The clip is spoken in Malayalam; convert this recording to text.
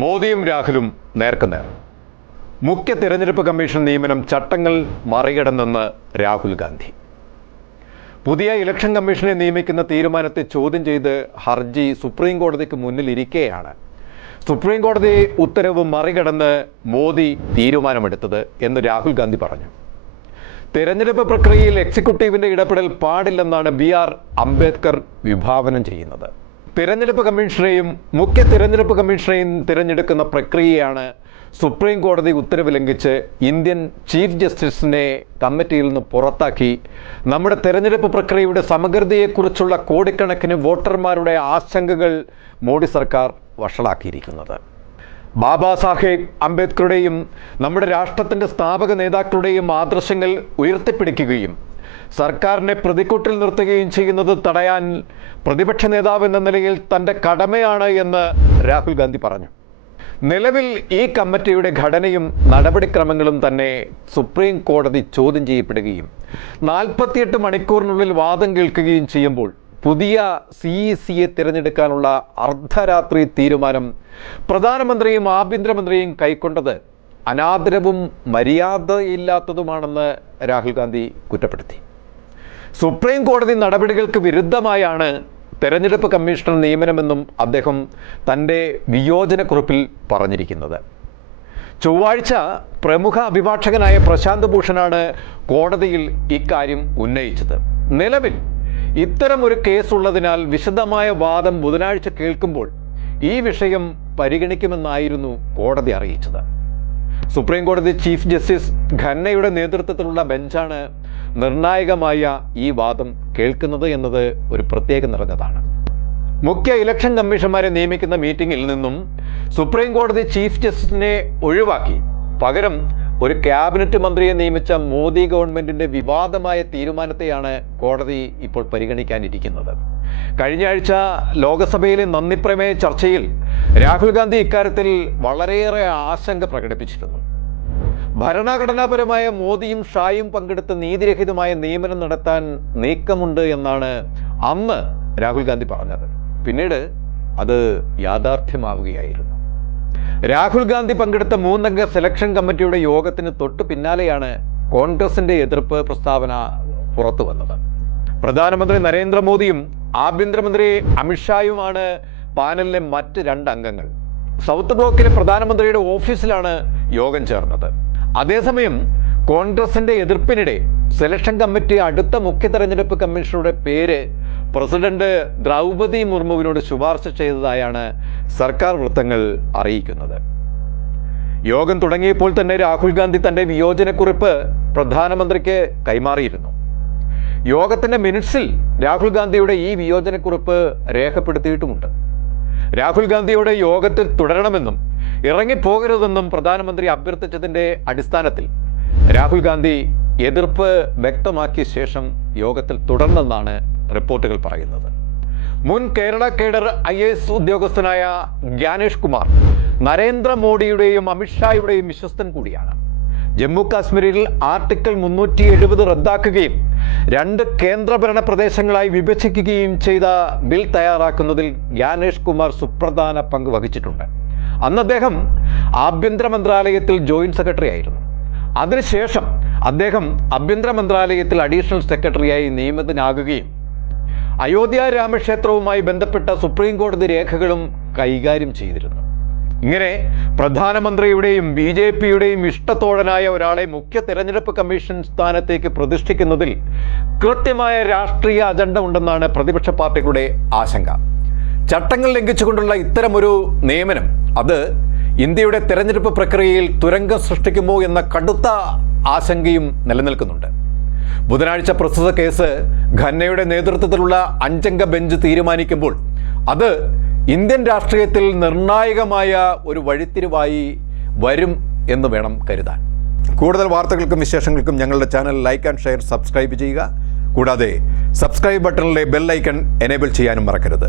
മോദിയും രാഹുലും നേർക്കുനേർ. മുഖ്യ തിരഞ്ഞെടുപ്പ് കമ്മീഷൻ നിയമനം ചട്ടങ്ങൾ മറികടന്നെന്ന് രാഹുൽ ഗാന്ധി. പുതിയ ഇലക്ഷൻ കമ്മീഷനെ നിയമിക്കുന്ന തീരുമാനത്തെ ചോദ്യം ചെയ്ത് ഹർജി സുപ്രീം കോടതിക്ക് മുന്നിലിരിക്കെയാണ് സുപ്രീം കോടതി ഉത്തരവ് മറികടന്ന് മോദി തീരുമാനമെടുത്തത് എന്ന് രാഹുൽ ഗാന്ധി പറഞ്ഞു. തെരഞ്ഞെടുപ്പ് പ്രക്രിയയിൽ എക്സിക്യൂട്ടീവിന്റെ ഇടപെടൽ പാടില്ലെന്നാണ് BR അംബേദ്കർ വിഭാവനം ചെയ്യുന്നത്. തിരഞ്ഞെടുപ്പ് കമ്മീഷനെയും മുഖ്യ തിരഞ്ഞെടുപ്പ് കമ്മീഷനെയും തിരഞ്ഞെടുക്കുന്ന പ്രക്രിയയാണ് സുപ്രീം കോടതി ഉത്തരവ് ലംഘിച്ച് ഇന്ത്യൻ ചീഫ് ജസ്റ്റിസിനെ കമ്മിറ്റിയിൽ നിന്ന് പുറത്താക്കി നമ്മുടെ തെരഞ്ഞെടുപ്പ് പ്രക്രിയയുടെ സമഗ്രതയെക്കുറിച്ചുള്ള കോടിക്കണക്കിന് വോട്ടർമാരുടെ ആശങ്കകൾ മോഡി സർക്കാർ വഷളാക്കിയിരിക്കുന്നത്. ബാബാ സാഹേബ് അംബേദ്കറുടെയും നമ്മുടെ രാഷ്ട്രത്തിൻ്റെ സ്ഥാപക നേതാക്കളുടെയും ആദർശങ്ങൾ ഉയർത്തിപ്പിടിക്കുകയും സർക്കാരിനെ പ്രതിക്കൂട്ടിൽ നിർത്തുകയും ചെയ്യുന്നത് തടയാൻ പ്രതിപക്ഷ നേതാവ് എന്ന നിലയിൽ തൻ്റെ കടമയാണ് എന്ന് രാഹുൽ ഗാന്ധി പറഞ്ഞു. നിലവിൽ ഈ കമ്മിറ്റിയുടെ ഘടനയും നടപടിക്രമങ്ങളും തന്നെ സുപ്രീം കോടതി ചോദ്യം ചെയ്യപ്പെടുകയും 48 മണിക്കൂറിനുള്ളിൽ വാദം കേൾക്കുകയും ചെയ്യുമ്പോൾ പുതിയ CECയെ തിരഞ്ഞെടുക്കാനുള്ള അർദ്ധരാത്രി തീരുമാനം പ്രധാനമന്ത്രിയും ആഭ്യന്തരമന്ത്രിയും കൈക്കൊണ്ടത് അനാദരവും മര്യാദയില്ലാത്തതുമാണെന്ന് രാഹുൽ ഗാന്ധി കുറ്റപ്പെടുത്തി. സുപ്രീം കോടതി നടപടികൾക്ക് വിരുദ്ധമായാണ് തെരഞ്ഞെടുപ്പ് കമ്മീഷണർ നിയമനമെന്നും അദ്ദേഹം തൻ്റെ വിയോജനക്കുറിപ്പിൽ പറഞ്ഞിരിക്കുന്നത്. ചൊവ്വാഴ്ച പ്രമുഖ അഭിഭാഷകനായ പ്രശാന്ത് ഭൂഷണാണ് കോടതിയിൽ ഇക്കാര്യം ഉന്നയിച്ചത്. നിലവിൽ ഇത്തരമൊരു കേസുള്ളതിനാൽ വിശദമായ വാദം ബുധനാഴ്ച കേൾക്കുമ്പോൾ ഈ വിഷയം പരിഗണിക്കുമെന്നായിരുന്നു കോടതി അറിയിച്ചത്. സുപ്രീം കോടതി ചീഫ് ജസ്റ്റിസ് ഖന്നയുടെ നേതൃത്വത്തിലുള്ള ബെഞ്ചാണ് നിർണായകമായ ഈ വാദം കേൾക്കുന്നത് എന്നത് ഒരു പ്രത്യേകം നിറഞ്ഞതാണ്. മുഖ്യ ഇലക്ഷൻ കമ്മീഷന്മാരെ നിയമിക്കുന്ന മീറ്റിംഗിൽ നിന്നും സുപ്രീം കോടതി ചീഫ് ജസ്റ്റിസിനെ ഒഴിവാക്കി പകരം ഒരു ക്യാബിനറ്റ് മന്ത്രിയെ നിയമിച്ച മോദി ഗവൺമെന്റിന്റെ വിവാദമായ തീരുമാനത്തെയാണ് കോടതി ഇപ്പോൾ പരിഗണിക്കാനിരിക്കുന്നത്. കഴിഞ്ഞ ആഴ്ച ലോക്സഭയിലെ നന്ദിപ്രമേയ ചർച്ചയിൽ രാഹുൽ ഗാന്ധി ഇക്കാര്യത്തിൽ വളരെയേറെ ആശങ്ക പ്രകടിപ്പിച്ചിരുന്നു. ഭരണഘടനാപരമായ മോദിയും ഷായും പങ്കെടുത്ത നീതിരഹിതമായ നിയമനം നടത്താൻ നീക്കമുണ്ട് എന്നാണ് അന്ന് രാഹുൽ ഗാന്ധി പറഞ്ഞത്. പിന്നീട് അത് യാഥാർത്ഥ്യമാവുകയായിരുന്നു. രാഹുൽ ഗാന്ധി പങ്കെടുത്ത 3-അംഗ സെലക്ഷൻ കമ്മിറ്റിയുടെ യോഗത്തിന് തൊട്ടു പിന്നാലെയാണ് കോൺഗ്രസിന്റെ എതിർപ്പ് പ്രസ്താവന പുറത്തു വന്നത്. പ്രധാനമന്ത്രി നരേന്ദ്രമോദിയും ആഭ്യന്തരമന്ത്രി അമിത്ഷായുമാണ് പാനലിലെ മറ്റ് 2 അംഗങ്ങൾ. സൗത്ത് ബ്ലോക്കിലെ പ്രധാനമന്ത്രിയുടെ ഓഫീസിലാണ് യോഗം ചേർന്നത്. അതേസമയം കോൺഗ്രസിന്റെ എതിർപ്പിനിടെ സെലക്ഷൻ കമ്മിറ്റി അടുത്ത മുഖ്യ തെരഞ്ഞെടുപ്പ് കമ്മീഷണറുടെ പേര് പ്രസിഡന്റ് ദ്രൗപദി മുർമുവിനോട് ശുപാർശ ചെയ്തതായാണ് സർക്കാർ വൃത്തങ്ങൾ അറിയിക്കുന്നത്. യോഗം തുടങ്ങിയപ്പോൾ തന്നെ രാഹുൽ ഗാന്ധി തന്റെ വിയോജനക്കുറിപ്പ് പ്രധാനമന്ത്രിക്ക് കൈമാറിയിരുന്നു. യോഗത്തിന്റെ മിനിറ്റ്സിൽ രാഹുൽ ഗാന്ധിയുടെ ഈ വിയോജനക്കുറിപ്പ് രേഖപ്പെടുത്തിയിട്ടുമുണ്ട്. രാഹുൽ ഗാന്ധിയുടെ യോഗത്തിൽ തുടരണമെന്നും ഇറങ്ങിപ്പോകരുതെന്നും പ്രധാനമന്ത്രി അഭ്യർത്ഥിച്ചതിന്റെ അടിസ്ഥാനത്തിൽ രാഹുൽ ഗാന്ധി എതിർപ്പ് വ്യക്തമാക്കിയ ശേഷം യോഗത്തിൽ തുടർന്നെന്നാണ് റിപ്പോർട്ടുകൾ പറയുന്നത്. മുൻ കേരള കേഡർ IAS ഉദ്യോഗസ്ഥനായ ജ്ഞാനേഷ് കുമാർ നരേന്ദ്രമോദിയുടെയും അമിത്ഷായുടെയും വിശ്വസ്തൻ കൂടിയാണ്. ജമ്മു കാശ്മീരിൽ ആർട്ടിക്കിൾ 370 റദ്ദാക്കുകയും 2 കേന്ദ്രഭരണ പ്രദേശങ്ങളായി വിഭജിക്കുകയും ചെയ്ത ബിൽ തയ്യാറാക്കുന്നതിൽ ജ്ഞാനേഷ് കുമാർ സുപ്രധാന പങ്ക് വഹിച്ചിട്ടുണ്ട്. അന്ന് അദ്ദേഹം ആഭ്യന്തര മന്ത്രാലയത്തിൽ ജോയിന്റ് സെക്രട്ടറി ആയിരുന്നു. അതിനുശേഷം അദ്ദേഹം ആഭ്യന്തര മന്ത്രാലയത്തിൽ അഡീഷണൽ സെക്രട്ടറിയായി നിയമിതനാകുകയും അയോധ്യ രാമക്ഷേത്രവുമായി ബന്ധപ്പെട്ട സുപ്രീം കോടതി രേഖകളും കൈകാര്യം ചെയ്തിരുന്നു. ഇങ്ങനെ പ്രധാനമന്ത്രിയുടെയും BJPയുടെയും ഇഷ്ടത്തോഴനായ ഒരാളെ മുഖ്യ തെരഞ്ഞെടുപ്പ് കമ്മീഷൻ സ്ഥാനത്തേക്ക് പ്രതിഷ്ഠിക്കുന്നതിൽ കൃത്യമായ രാഷ്ട്രീയ അജണ്ട ഉണ്ടെന്നാണ് പ്രതിപക്ഷ പാർട്ടികളുടെ ആശങ്ക. ചട്ടങ്ങൾ ലംഘിച്ചുകൊണ്ടുള്ള ഇത്തരമൊരു നിയമനം അത് ഇന്ത്യയുടെ തെരഞ്ഞെടുപ്പ് പ്രക്രിയയിൽ തുരങ്കം സൃഷ്ടിക്കുമോ എന്ന കടുത്ത ആശങ്കയും നിലനിൽക്കുന്നുണ്ട്. ബുധനാഴ്ച പ്രസ്തുത കേസ് ഖന്നയുടെ നേതൃത്വത്തിലുള്ള 5-അംഗ ബെഞ്ച് തീരുമാനിക്കുമ്പോൾ അത് ഇന്ത്യൻ രാഷ്ട്രീയത്തിൽ നിർണായകമായ ഒരു വഴിത്തിരിവായി വരും എന്ന് വേണം കരുതാൻ. കൂടുതൽ വാർത്തകൾക്കും വിശേഷങ്ങൾക്കും ഞങ്ങളുടെ channel like and share subscribe ചെയ്യുക. കൂടാതെ സബ്സ്ക്രൈബ് ബട്ടണിലെ ബെൽ ഐക്കൺ എനേബിൾ ചെയ്യാനും മറക്കരുത്.